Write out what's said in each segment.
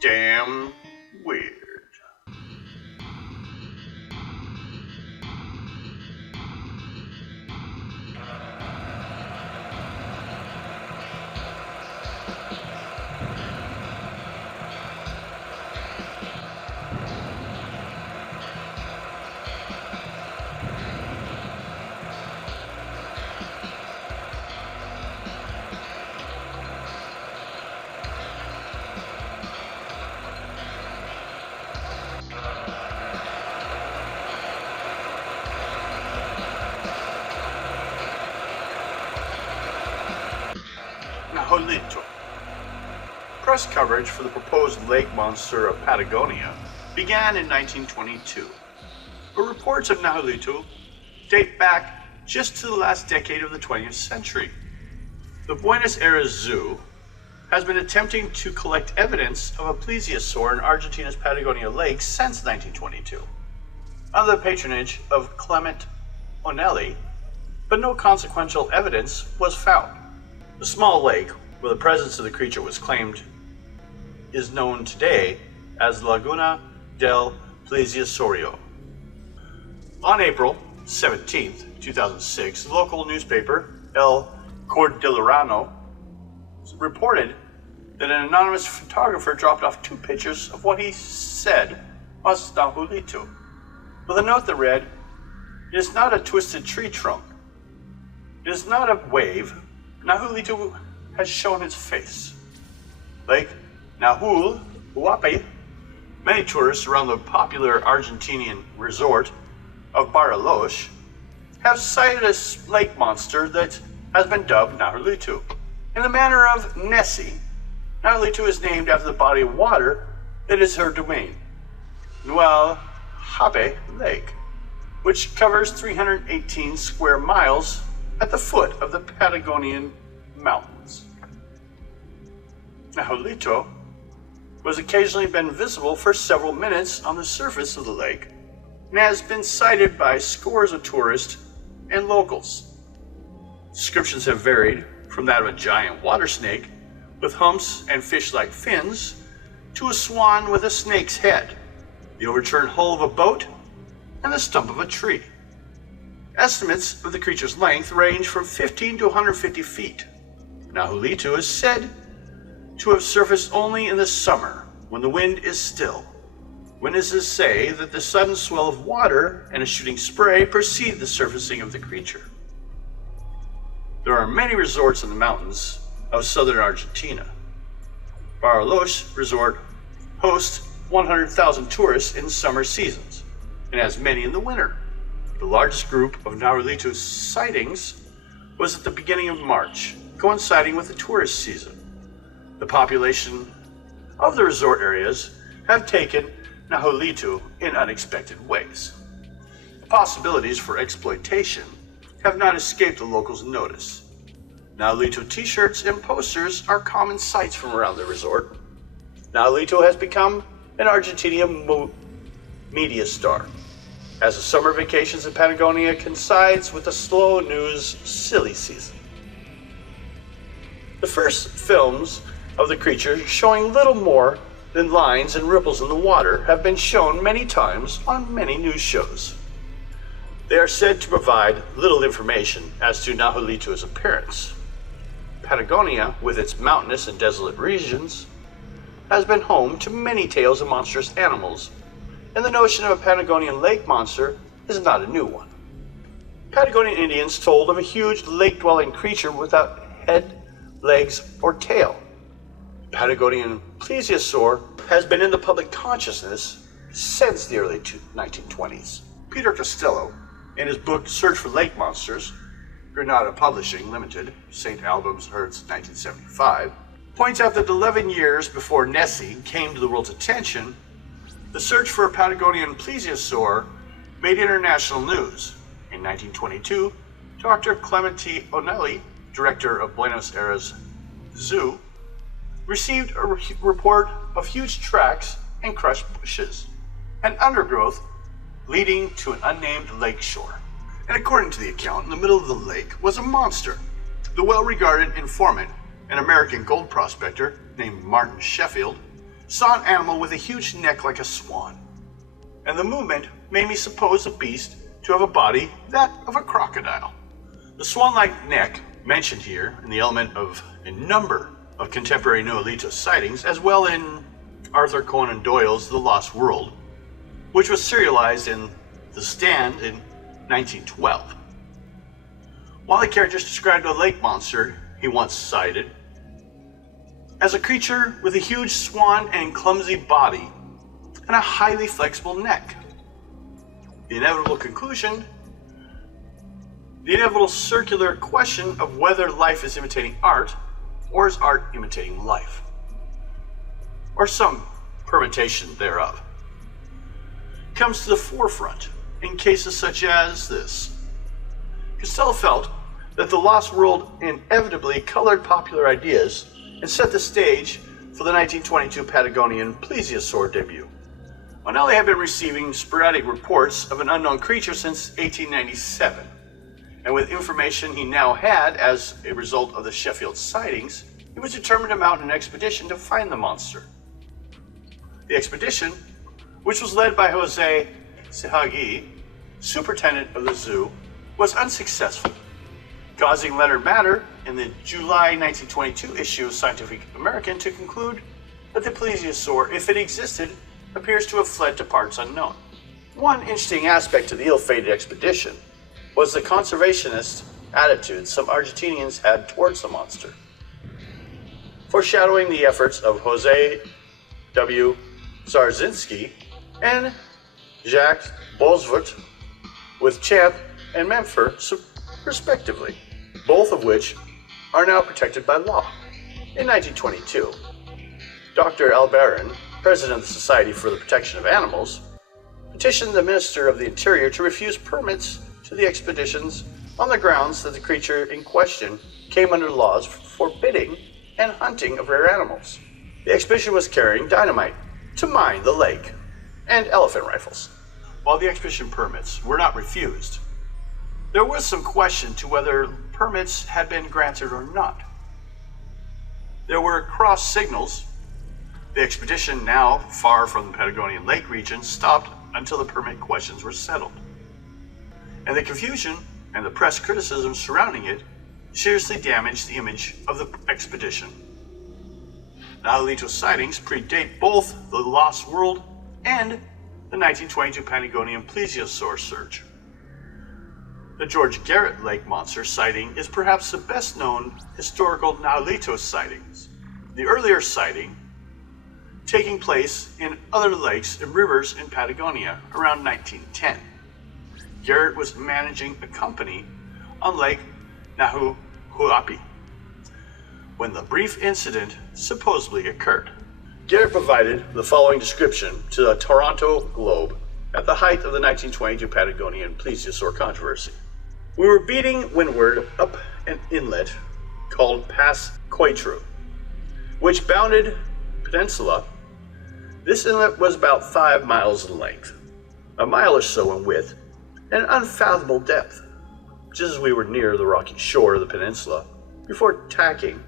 Damn weird. Nahuelito. Press coverage for the proposed lake monster of Patagonia began in 1922, but reports of Nahuelito date back just to the last decade of the 20th century. The Buenos Aires Zoo has been attempting to collect evidence of a plesiosaur in Argentina's Patagonia Lake since 1922, under the patronage of Clement Onelli, but no consequential evidence was found. The small lake where the presence of the creature was claimed is known today as Laguna del Plesiosaurio. On April 17, 2006, the local newspaper El Cordillerano reported that an anonymous photographer dropped off 2 pictures of what he said was Nahuelito, with a note that read, "It is not a twisted tree trunk. It is not a wave. Nahuelito has shown his face." Lake Nahuel Huapi, many tourists around the popular Argentinian resort of Bariloche have sighted a lake monster that has been dubbed Nahuelito. In the manner of Nessie, Nahuelito is named after the body of water that is her domain, Nahuel Huapi Lake, which covers 318 square miles at the foot of the Patagonian mountains. Nahuelito has occasionally been visible for several minutes on the surface of the lake and has been sighted by scores of tourists and locals. Descriptions have varied from that of a giant water snake with humps and fish-like fins to a swan with a snake's head, the overturned hull of a boat, and the stump of a tree. Estimates of the creature's length range from 15 to 150 feet. Nahuelito is said to have surfaced only in the summer when the wind is still. Witnesses say that the sudden swell of water and a shooting spray precede the surfacing of the creature. There are many resorts in the mountains of southern Argentina. Bariloche Resort hosts 100,000 tourists in summer seasons and has many in the winter. The largest group of Nahuelito's sightings was at the beginning of March, coinciding with the tourist season. The population of the resort areas have taken Nahuelito in unexpected ways. The possibilities for exploitation have not escaped the locals' notice. Nahuelito t-shirts and posters are common sights from around the resort. Nahuelito has become an Argentinian media star, as the summer vacations in Patagonia coincides with the slow news silly season. The first films of the creature, showing little more than lines and ripples in the water, have been shown many times on many news shows. They are said to provide little information as to Nahuelito's appearance. Patagonia, with its mountainous and desolate regions, has been home to many tales of monstrous animals, and the notion of a Patagonian lake monster is not a new one. Patagonian Indians told of a huge lake-dwelling creature without head, legs, or tail. The Patagonian plesiosaur has been in the public consciousness since the early 1920s. Peter Costello, in his book Search for Lake Monsters, Granada Publishing Limited, St. Albans, Hertz, 1975, points out that 11 years before Nessie came to the world's attention, the search for a Patagonian plesiosaur made international news. In 1922, Dr. Clemente Onelli, director of Buenos Aires Zoo, received a report of huge tracks and crushed bushes and undergrowth leading to an unnamed lake shore. And according to the account, in the middle of the lake was a monster. The well-regarded informant, an American gold prospector named Martin Sheffield, saw an animal with a huge neck like a swan, and the movement made me suppose the beast to have a body that of a crocodile. The swan-like neck mentioned here in the element of a number of contemporary Nahuelito sightings, as well in Arthur Conan Doyle's The Lost World, which was serialized in The Stand in 1912. While the characters described a lake monster he once sighted as a creature with a huge swan and clumsy body and a highly flexible neck. The inevitable conclusion, the inevitable circular question of whether life is imitating art or is art imitating life, or some permutation thereof, comes to the forefront in cases such as this. Costello felt that The Lost World inevitably colored popular ideas and set the stage for the 1922 Patagonian plesiosaur debut. Onelli had been receiving sporadic reports of an unknown creature since 1897, and with information he now had as a result of the Sheffield sightings, he was determined to mount an expedition to find the monster. The expedition, which was led by Jose Sihagi, superintendent of the zoo, was unsuccessful, causing Leonard Matter in the July 1922 issue of Scientific American to conclude that the plesiosaur, if it existed, appears to have fled to parts unknown. One interesting aspect of the ill-fated expedition was the conservationist attitude some Argentinians had towards the monster, foreshadowing the efforts of Jose W. Zarzinski and Jacques Bosvert with Champ and Mempher, respectively, both of which are now protected by law. In 1922, Dr. Albarin, president of the Society for the Protection of Animals, petitioned the Minister of the Interior to refuse permits to the expeditions on the grounds that the creature in question came under laws forbidding and hunting of rare animals. The expedition was carrying dynamite to mine the lake and elephant rifles. While the expedition permits were not refused, there was some question to whether permits had been granted or not. There were cross signals. The expedition, now far from the Patagonian lake region, stopped until the permit questions were settled. And the confusion and the press criticism surrounding it seriously damaged the image of the expedition. Nahuelito sightings predate both the Lost World and the 1922 Patagonian plesiosaur search. The George Garrett Lake Monster sighting is perhaps the best known historical Nahuelito sightings. The earlier sighting taking place in other lakes and rivers in Patagonia around 1910. Garrett was managing a company on Lake Nahuhuapi when the brief incident supposedly occurred. Garrett provided the following description to the Toronto Globe at the height of the 1922 Patagonian plesiosaur controversy. We were beating windward up an inlet called Pass Coitru, which bounded peninsula. This inlet was about 5 miles in length, a mile or so in width, and an unfathomable depth. Just as we were near the rocky shore of the peninsula, before tacking,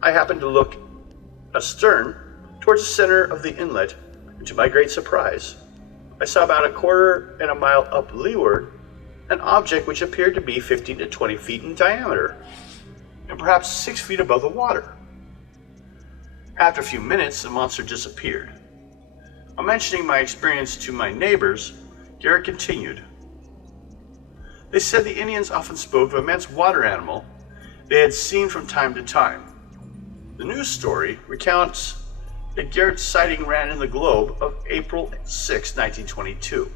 I happened to look astern towards the center of the inlet, and to my great surprise, I saw about a quarter and a mile up leeward an object which appeared to be 15 to 20 feet in diameter, and perhaps 6 feet above the water. After a few minutes, the monster disappeared. On mentioning my experience to my neighbors, Garrett continued. They said the Indians often spoke of an immense water animal they had seen from time to time. The news story recounts that Garrett's sighting ran in the Globe of April 6, 1922.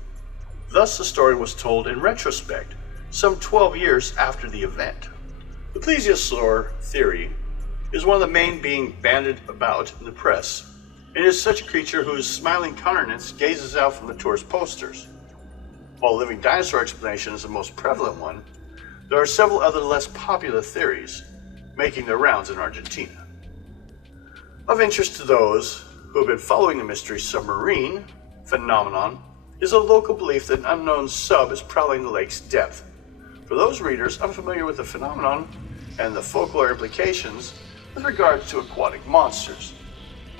Thus the story was told in retrospect, some 12 years after the event. The plesiosaur theory is one of the main being bandied about in the press. It is such a creature whose smiling countenance gazes out from the tourist posters. While living dinosaur explanation is the most prevalent one, there are several other less popular theories making their rounds in Argentina. Of interest to those who have been following the mystery submarine phenomenon is a local belief that an unknown sub is prowling the lake's depth. For those readers unfamiliar with the phenomenon and the folklore implications with regards to aquatic monsters,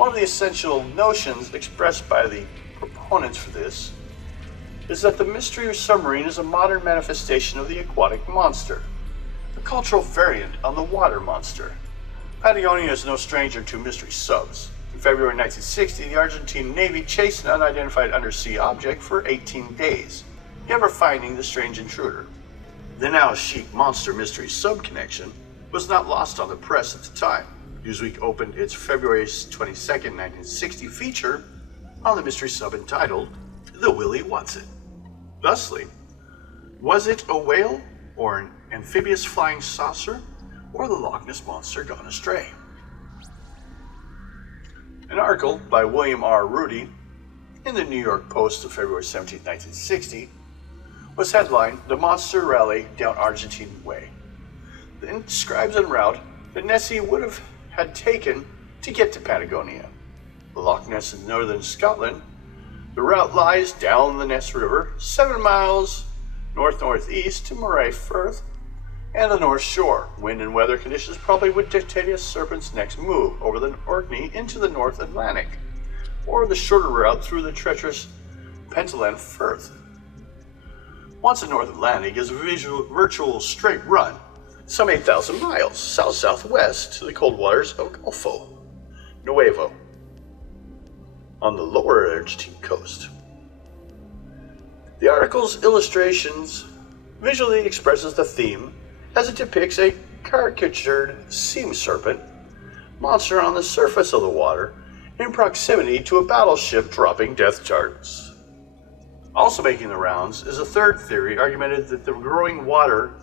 One of the essential notions expressed by the proponents for this is that the mystery submarine is a modern manifestation of the aquatic monster, a cultural variant on the water monster. Patagonia is no stranger to mystery subs. In February 1960, the Argentine Navy chased an unidentified undersea object for 18 days, never finding the strange intruder. The now chic monster mystery sub connection was not lost on the press at the time. Newsweek opened its February 22, 1960 feature on the mystery sub entitled The Willie Watson. Thusly, was it a whale or an amphibious flying saucer or the Loch Ness Monster gone astray? An article by William R. Rudy in the New York Post of February 17, 1960 was headlined, "The Monster Rally Down Argentine Way." It describes en route that Nessie would have had taken to get to Patagonia. The Loch Ness in northern Scotland, the route lies down the Ness River, 7 miles north-northeast to Moray Firth and the North Shore. Wind and weather conditions probably would dictate a serpent's next move over the Orkney into the North Atlantic, or the shorter route through the treacherous Pentland Firth. Once the North Atlantic is a virtual straight run, some 8,000 miles south-southwest to the cold waters of Golfo Nuevo on the lower Argentine coast. The article's illustrations visually expresses the theme as it depicts a caricatured sea serpent monster on the surface of the water in proximity to a battleship dropping death darts. Also making the rounds is a third theory argumented that the growing water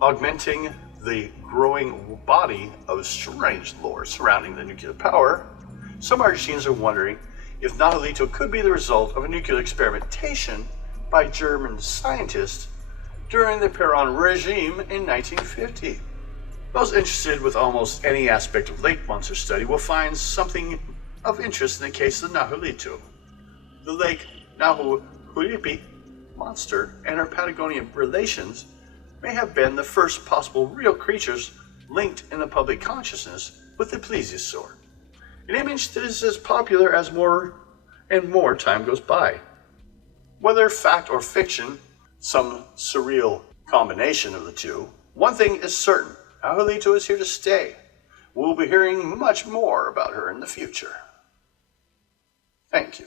augmenting the growing body of strange lore surrounding the nuclear power. Some Argentines are wondering if Nahuelito could be the result of a nuclear experimentation by German scientists during the Peron regime in 1950. Those interested with almost any aspect of lake monster study will find something of interest in the case of Nahuelito. The lake Nahuelito monster and her Patagonian relations may have been the first possible real creatures linked in the public consciousness with the plesiosaur, an image that is as popular as more and more time goes by. Whether fact or fiction, some surreal combination of the two, one thing is certain: Nahuelito is here to stay. We'll be hearing much more about her in the future. Thank you.